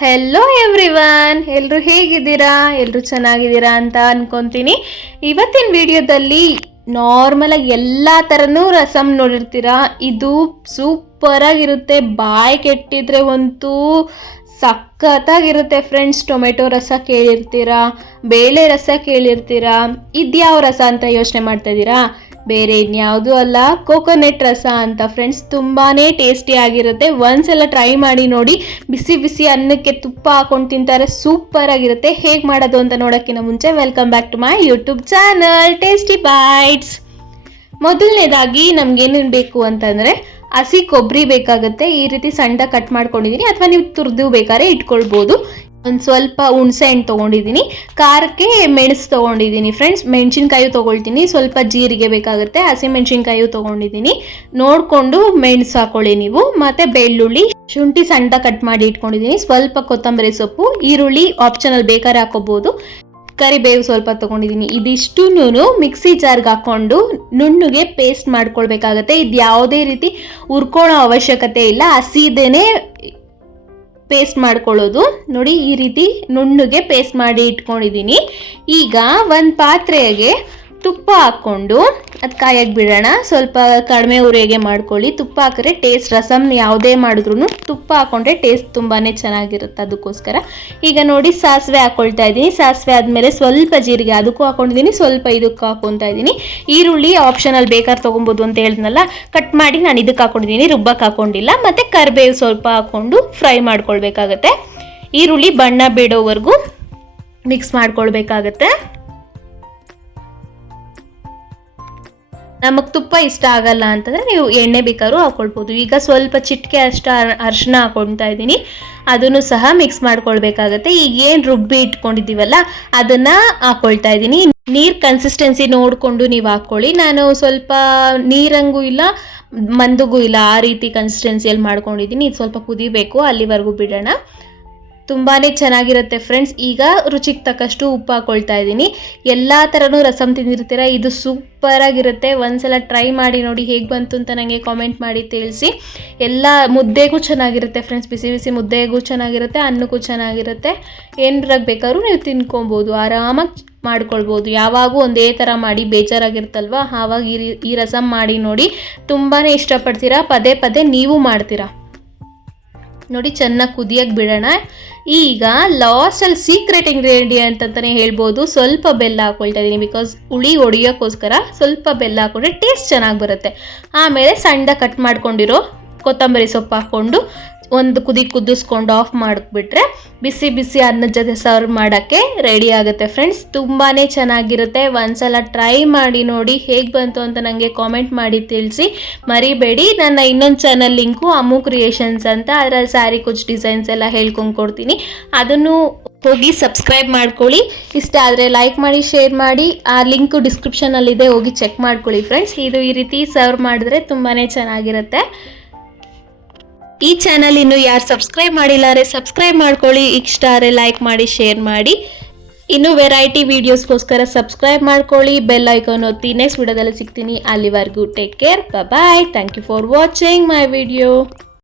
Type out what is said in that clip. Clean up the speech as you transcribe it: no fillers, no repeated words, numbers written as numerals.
Hello everyone, ಎಲ್ಲರೂ ಹೇಗಿದ್ದೀರಾ? ಎಲ್ಲರೂ ಚೆನ್ನಾಗಿದ್ದೀರಾ ಅಂತ ಅನ್ಕೊತೀನಿ. ಇವತ್ತಿನ ವಿಡಿಯೋದಲ್ಲಿ ನಾರ್ಮಲಾಗಿ ಎಲ್ಲ ಥರನೂ ರಸಮ್ ನೋಡಿರ್ತೀರಾ. ಇದು ಸೂಪರಾಗಿರುತ್ತೆ. ಬಾಯಿ ಕೆಟ್ಟಿದ್ರೆ ಅಂತೂ ಸಖತ್ತಾಗಿರುತ್ತೆ ಫ್ರೆಂಡ್ಸ್. ಟೊಮೆಟೊ ರಸ ಕೇಳಿರ್ತೀರಾ, ಬೇಳೆ ರಸ ಕೇಳಿರ್ತೀರಾ. ಇದ್ಯಾವ ರಸ ಅಂತ ಯೋಚನೆ ಮಾಡ್ತಾ ಇದ್ದೀರಾ? ಬೇರೆ ಇನ್ಯಾವುದೂ ಅಲ್ಲ, ಕೋಕೋನಟ್ ರಸ ಅಂತ ಫ್ರೆಂಡ್ಸ್. ತುಂಬಾ ಟೇಸ್ಟಿ ಆಗಿರುತ್ತೆ. ಒಂದ್ಸಲ ಟ್ರೈ ಮಾಡಿ ನೋಡಿ. ಬಿಸಿ ಬಿಸಿ ಅನ್ನಕ್ಕೆ ತುಪ್ಪ ಹಾಕೊಂಡು ತಿಂತಾರೆ, ಸೂಪರ್ ಆಗಿರುತ್ತೆ. ಹೇಗೆ ಮಾಡೋದು ಅಂತ ನೋಡೋಕ್ಕಿಂತ ಮುಂಚೆ welcome back to my YouTube channel tasty bites. ಮೊದಲನೇದಾಗಿ ನಮ್ಗೇನೇನು ಬೇಕು ಅಂತಂದರೆ ಹಸಿ ಕೊಬ್ಬರಿ ಬೇಕಾಗುತ್ತೆ. ಈ ರೀತಿ ಸಣ್ಣ ಕಟ್ ಮಾಡ್ಕೊಂಡಿದ್ದೀನಿ, ಅಥವಾ ನೀವು ತುರಿದು ಬೇಕಾದ್ರೆ ಇಟ್ಕೊಳ್ಬೋದು. ಒಂದು ಸ್ವಲ್ಪ ಹುಣಸೆ ಹಣ್ಣು ತೊಗೊಂಡಿದ್ದೀನಿ. ಖಾರಕ್ಕೆ ಮೆಣಸು ತೊಗೊಂಡಿದ್ದೀನಿ ಫ್ರೆಂಡ್ಸ್. ಮೆಣಸಿನ್ಕಾಯಿ ತೊಗೊಳ್ತೀನಿ. ಸ್ವಲ್ಪ ಜೀರಿಗೆ ಬೇಕಾಗುತ್ತೆ. ಹಸಿ ಮೆಣಸಿನ್ಕಾಯಿ ತೊಗೊಂಡಿದ್ದೀನಿ. ನೋಡಿಕೊಂಡು ಮೆಣಸು ಹಾಕೊಳ್ಳಿ ನೀವು. ಮತ್ತು ಬೆಳ್ಳುಳ್ಳಿ, ಶುಂಠಿ ಸಣ್ಣ ಕಟ್ ಮಾಡಿ ಇಟ್ಕೊಂಡಿದ್ದೀನಿ. ಸ್ವಲ್ಪ ಕೊತ್ತಂಬರಿ ಸೊಪ್ಪು, ಈರುಳ್ಳಿ ಆಪ್ಷನಲ್ ಬೇಕಾದ್ರೆ ಹಾಕೋಬೋದು. ಕರಿಬೇವು ಸ್ವಲ್ಪ ತೊಗೊಂಡಿದ್ದೀನಿ. ಇದಿಷ್ಟೂ ಮಿಕ್ಸಿ ಜಾರ್ಗೆ ಹಾಕ್ಕೊಂಡು ನುಣ್ಣಗೆ ಪೇಸ್ಟ್ ಮಾಡ್ಕೊಳ್ಬೇಕಾಗತ್ತೆ. ಇದು ಯಾವುದೇ ರೀತಿ ಹುರ್ಕೊಳ್ಳೋ ಅವಶ್ಯಕತೆ ಇಲ್ಲ, ಹಸಿದೇನೆ ಪೇಸ್ಟ್ ಮಾಡ್ಕೊಳ್ಳೋದು. ನೋಡಿ, ಈ ರೀತಿ ನುಣ್ಣಗೆ ಪೇಸ್ಟ್ ಮಾಡಿ ಇಟ್ಕೊಂಡಿದ್ದೀನಿ. ಈಗ ಒಂದು ಪಾತ್ರೆಗೆ ತುಪ್ಪ ಹಾಕ್ಕೊಂಡು ಅದು ಕಾಯಕ್ಕೆ ಬಿಡೋಣ. ಸ್ವಲ್ಪ ಕಡಿಮೆ ಉರಿಯಾಗೆ ಮಾಡ್ಕೊಳ್ಳಿ. ತುಪ್ಪ ಹಾಕಿದ್ರೆ ಟೇಸ್ಟ್, ರಸಮ್ ಯಾವುದೇ ಮಾಡಿದ್ರು ತುಪ್ಪ ಹಾಕ್ಕೊಂಡ್ರೆ ಟೇಸ್ಟ್ ತುಂಬಾ ಚೆನ್ನಾಗಿರುತ್ತೆ. ಅದಕ್ಕೋಸ್ಕರ ಈಗ ನೋಡಿ ಸಾಸಿವೆ ಹಾಕ್ಕೊಳ್ತಾ ಇದ್ದೀನಿ. ಸಾಸಿವೆ ಆದಮೇಲೆ ಸ್ವಲ್ಪ ಜೀರಿಗೆ ಅದಕ್ಕೂ ಹಾಕ್ಕೊಂಡಿದ್ದೀನಿ, ಸ್ವಲ್ಪ ಇದಕ್ಕೆ ಹಾಕ್ಕೊತಾ ಇದ್ದೀನಿ. ಈರುಳ್ಳಿ ಆಪ್ಷನಲ್ ಬೇಕಾದ್ರೆ ತೊಗೊಬೋದು ಅಂತ ಹೇಳಿದ್ನಲ್ಲ, ಕಟ್ ಮಾಡಿ ನಾನು ಇದಕ್ಕೆ ಹಾಕ್ಕೊಂಡಿದ್ದೀನಿ, ರುಬ್ಬಕ್ಕೆ ಹಾಕ್ಕೊಂಡಿಲ್ಲ. ಮತ್ತು ಕರಿಬೇವು ಸ್ವಲ್ಪ ಹಾಕ್ಕೊಂಡು ಫ್ರೈ ಮಾಡ್ಕೊಳ್ಬೇಕಾಗತ್ತೆ. ಈರುಳ್ಳಿ ಬಣ್ಣ ಬಿಡೋವರೆಗೂ ಮಿಕ್ಸ್ ಮಾಡ್ಕೊಳ್ಬೇಕಾಗತ್ತೆ. ನಮಗೆ ತುಪ್ಪ ಇಷ್ಟ ಆಗಲ್ಲ ಅಂತಂದರೆ ನೀವು ಎಣ್ಣೆ ಬೇಕಾದ್ರೂ ಹಾಕ್ಕೊಳ್ಬೋದು. ಈಗ ಸ್ವಲ್ಪ ಚಿಟಿಕೆ ಅಷ್ಟು ಅರಿಶಿನ ಹಾಕ್ಕೊಳ್ತಾ ಇದ್ದೀನಿ, ಅದನ್ನು ಸಹ ಮಿಕ್ಸ್ ಮಾಡ್ಕೊಳ್ಬೇಕಾಗತ್ತೆ. ಈಗ ಏನು ರುಬ್ಬಿ ಇಟ್ಕೊಂಡಿದ್ದೀವಲ್ಲ ಅದನ್ನು ಹಾಕ್ಕೊಳ್ತಾ ಇದ್ದೀನಿ. ನೀರು ಕನ್ಸಿಸ್ಟೆನ್ಸಿ ನೋಡಿಕೊಂಡು ನೀವು ಹಾಕ್ಕೊಳ್ಳಿ. ನಾನು ಸ್ವಲ್ಪ ನೀರಂಗೂ ಇಲ್ಲ ಮಂದಗೂ ಇಲ್ಲ, ಆ ರೀತಿ ಕನ್ಸಿಸ್ಟೆನ್ಸಿಯಲ್ಲಿ ಮಾಡ್ಕೊಂಡಿದ್ದೀನಿ. ಇದು ಸ್ವಲ್ಪ ಕುದಿಬೇಕು, ಅಲ್ಲಿವರೆಗೂ ಬಿಡೋಣ. ತುಂಬಾ ಚೆನ್ನಾಗಿರುತ್ತೆ ಫ್ರೆಂಡ್ಸ್. ಈಗ ರುಚಿಗೆ ತಕ್ಕಷ್ಟು ಉಪ್ಪು ಹಾಕ್ಕೊಳ್ತಾ ಇದ್ದೀನಿ. ಎಲ್ಲ ಥರನೂ ರಸಮ್ ತಿಂದಿರ್ತೀರ, ಇದು ಸೂಪರಾಗಿರುತ್ತೆ. ಒಂದ್ಸಲ ಟ್ರೈ ಮಾಡಿ ನೋಡಿ, ಹೇಗೆ ಬಂತು ಅಂತ ನನಗೆ ಕಾಮೆಂಟ್ ಮಾಡಿ ತಿಳಿಸಿ. ಎಲ್ಲ ಮುದ್ದೆಗೂ ಚೆನ್ನಾಗಿರುತ್ತೆ ಫ್ರೆಂಡ್ಸ್, ಬಿಸಿ ಬಿಸಿ ಮುದ್ದೆಗೂ ಚೆನ್ನಾಗಿರುತ್ತೆ, ಅನ್ನಕ್ಕೂ ಚೆನ್ನಾಗಿರುತ್ತೆ. ಏನರಾಗ ಬೇಕಾದ್ರೂ ನೀವು ತಿನ್ಕೊಬೋದು, ಆರಾಮಾಗಿ ಮಾಡ್ಕೊಳ್ಬೋದು. ಯಾವಾಗೂ ಒಂದೇ ಥರ ಮಾಡಿ ಬೇಜಾರಾಗಿರ್ತಲ್ವ, ಆವಾಗ ಈ ರಸಮ್ ಮಾಡಿ ನೋಡಿ, ತುಂಬಾ ಇಷ್ಟಪಡ್ತೀರಾ. ಪದೇ ಪದೇ ನೀವು ಮಾಡ್ತೀರಾ ನೋಡಿ. ಚೆನ್ನಾಗಿ ಕುದಿಯಕ್ಕೆ ಬಿಡೋಣ. ಈಗ ಲಾಸ್ಟಲ್ಲಿ ಸೀಕ್ರೆಟ್ ಇಂಗ್ರೀಡಿಯೆಂಟ್ ಅಂತಲೇ ಹೇಳ್ಬೋದು, ಸ್ವಲ್ಪ ಬೆಲ್ಲ ಹಾಕ್ಕೊಳ್ತಾ ಇದ್ದೀನಿ. ಬಿಕಾಸ್ ಹುಳಿ ಹೊಡಿಯೋಕ್ಕೋಸ್ಕರ ಸ್ವಲ್ಪ ಬೆಲ್ಲ ಹಾಕ್ಕೊಂಡ್ರೆ ಟೇಸ್ಟ್ ಚೆನ್ನಾಗಿ ಬರುತ್ತೆ. ಆಮೇಲೆ ಸಣ್ಣ ಕಟ್ ಮಾಡ್ಕೊಂಡಿರೋ ಕೊತ್ತಂಬರಿ ಸೊಪ್ಪು ಹಾಕ್ಕೊಂಡು ಒಂದು ಕುದಿಸ್ಕೊಂಡು ಆಫ್ ಮಾಡಿಬಿಟ್ರೆ ಬಿಸಿ ಬಿಸಿ ಅನ್ನದ ಜೊತೆ ಸರ್ವ್ ಮಾಡೋಕ್ಕೆ ರೆಡಿ ಆಗುತ್ತೆ ಫ್ರೆಂಡ್ಸ್. ತುಂಬಾ ಚೆನ್ನಾಗಿರುತ್ತೆ. ಒಂದ್ಸಲ ಟ್ರೈ ಮಾಡಿ ನೋಡಿ, ಹೇಗೆ ಬಂತು ಅಂತ ನನಗೆ ಕಾಮೆಂಟ್ ಮಾಡಿ ತಿಳಿಸಿ. ಮರಿಬೇಡಿ, ನನ್ನ ಇನ್ನೊಂದು ಚಾನಲ್ ಲಿಂಕು ಅಮ್ಮು ಕ್ರಿಯೇಷನ್ಸ್ ಅಂತ, ಅದರಲ್ಲಿ ಸ್ಯಾರಿ ಕುಚ್ ಡಿಸೈನ್ಸ್ ಎಲ್ಲ ಹೇಳ್ಕೊಂಡು ಕೊಡ್ತೀನಿ. ಅದನ್ನು ಹೋಗಿ ಸಬ್ಸ್ಕ್ರೈಬ್ ಮಾಡ್ಕೊಳ್ಳಿ. ಇಷ್ಟ ಆದರೆ ಲೈಕ್ ಮಾಡಿ, ಶೇರ್ ಮಾಡಿ. ಆ ಲಿಂಕು ಡಿಸ್ಕ್ರಿಪ್ಷನಲ್ಲಿದೆ, ಹೋಗಿ ಚೆಕ್ ಮಾಡ್ಕೊಳ್ಳಿ ಫ್ರೆಂಡ್ಸ್. ಇದು ಈ ರೀತಿ ಸರ್ವ್ ಮಾಡಿದ್ರೆ ತುಂಬಾ ಚೆನ್ನಾಗಿರುತ್ತೆ. ಈ ಚಾನಲ್ ಇನ್ನು ಯಾರು ಸಬ್ಸ್ಕ್ರೈಬ್ ಮಾಡಿಲ್ಲಾರೆ ಸಬ್ಸ್ಕ್ರೈಬ್ ಮಾಡ್ಕೊಳ್ಳಿ. ಇಷ್ಟ ಆದರೆ ಲೈಕ್ ಮಾಡಿ, ಶೇರ್ ಮಾಡಿ. ಇನ್ನು ವೆರೈಟಿ ವೀಡಿಯೋಸ್ಗೋಸ್ಕರ ಸಬ್ಸ್ಕ್ರೈಬ್ ಮಾಡ್ಕೊಳ್ಳಿ, ಬೆಲ್ ಐಕಾನ್ ಒತ್ತಿ. ನೆಕ್ಸ್ಟ್ ವಿಡಿಯೋದಲ್ಲಿ ಸಿಗ್ತೀನಿ. ಅಲ್ಲಿವರೆಗೂ take care, bye. Thank you for watching my video.